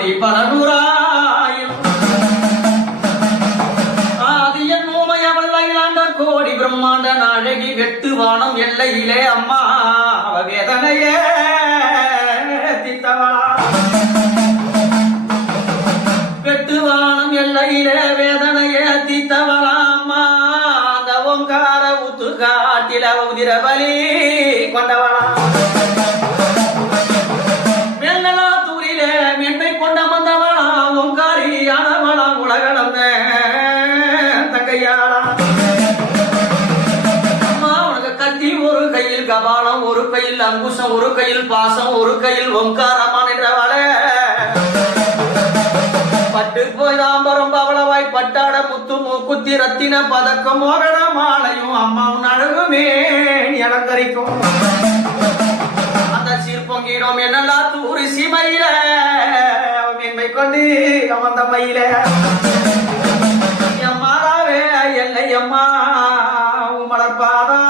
கோடி பல நூறாயிரம் ஆதியன் ஊமையவல்லையாண்ட கோடி பிரம்மாண்ட நாழகி வெட்டு வானம் எல்லையிலே அம்மா வேதனையே தித்தவளா வெட்டு வானம் எல்லையிலே வேதனையே தித்தவளா அம்மா அந்த ஓங்கார ஊத்து காட்டில உதிர பலி கொண்டவளா மேல்நலாத்தூரிலே மென்மை கொண்ட வந்தவளா ஓங்காரியானவளா உலகளந்த தங்கையாளா அம்மா உனக்கு கத்தி ஒரு கையில் கபாலம் ஒரு கையில் அங்குசம் ஒரு கையில் பாசம் ஒரு கையில் ஓங்காரமான் என்றவள பட்டு போய் தாம்பரம் பவளவாய் பட்டாட முத்து மூக்குத்தி ரத்தின பதக்கம் மோகன மாலையும் அம்மா உன் அழகுமே அலங்கரிக்கும் அந்த சீர்பொங்கிடும் என்னலாத்தூர் சீமையில மென்மை கொண்டு அமர்ந்த மயில எம்மாவே எல்லை அம்மா உமலப்பாதா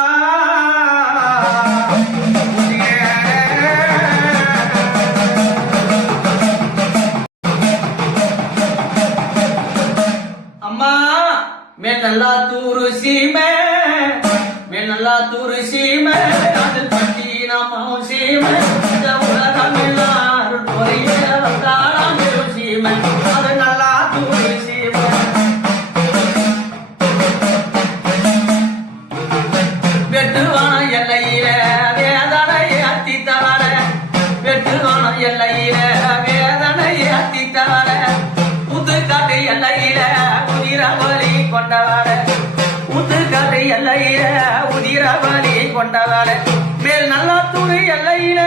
அம்மா மேல்நல்லாத்தூர் சீமை மேல்நல்லாத்தூர் சீமை அதில் பட்டி நாமும் சீமை உலகம் எல்லாரும் வந்தாராம் சீமை அது நல்லாத்தூர் சீமை வெட்டுவான எல்லையில வேதனையை அத்தித்தவர வெட்டுவான எல்லையில வேதனையை அத்தித்தவர ஊத்துக்காட்டு எல்லையில உதிரபலி கொண்டவர ஊத்துக்காட்டு எல்லையில உதிரபலி கொண்டவர மேல் நல்லாத்தூர் எல்லையில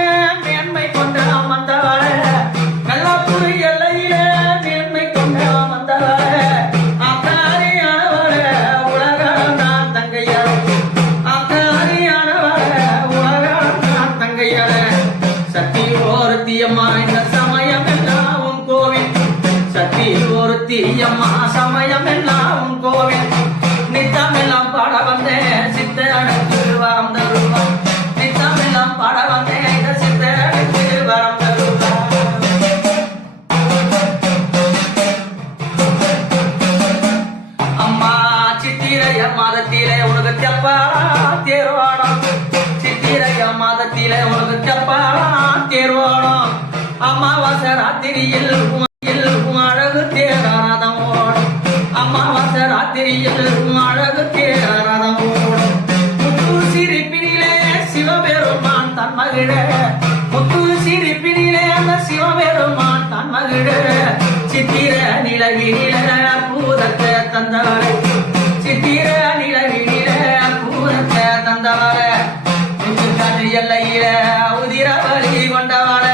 மேன்மை கொண்ட அமர்ந்தவர நல்லாத்தூர் எல்லையில மேன்மை கொண்ட அமர்ந்தவர அக்காரியானவர உலகம் நான் தங்கையார அக்காரியானவர உலகம் நான் தங்கையார சக்தி ஓரத்தியம்மா இந்த சமயம் எல்லாம் உன் கோவில் சக்தி ஒருத்தியம்மா சமயம் எல்லாம் உன் கோவில் நித்தம் எல்லாம் பாட வந்தேன் சித்தனுக்கு வரம் தருவான் நித்தம் எல்லாம் பாட வந்தேன் இந்த சித்தனுக்கு வரம் தருவான் அம்மா சித்திரைய மாதத்திலே உனக்கு தெப்பா தேர்வாடம் சித்திரைய மாதத்திலே உனக்கு தெப்பா தேர்வாடம் அமாவாசை ராத்திரியில் அழகு தேரதம் ஓடும் அமாவாசை ராத்திரியில் அழகு தேரதம் ஓடும் முத்து சிரிப்பினிலே சிவபெருமான் தன் மகிழ முத்து சிரிப்பினிலே அந்த சிவபெருமான் தன் மகிழ சித்திர நிலவினில பூதத்தை தந்தவர சித்திர நிலவினில பூதத்தை தந்தவர முத்துக்காட்டு எல்லையில உதிரபலி கொண்டவர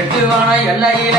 எட்டுவான எல்லையில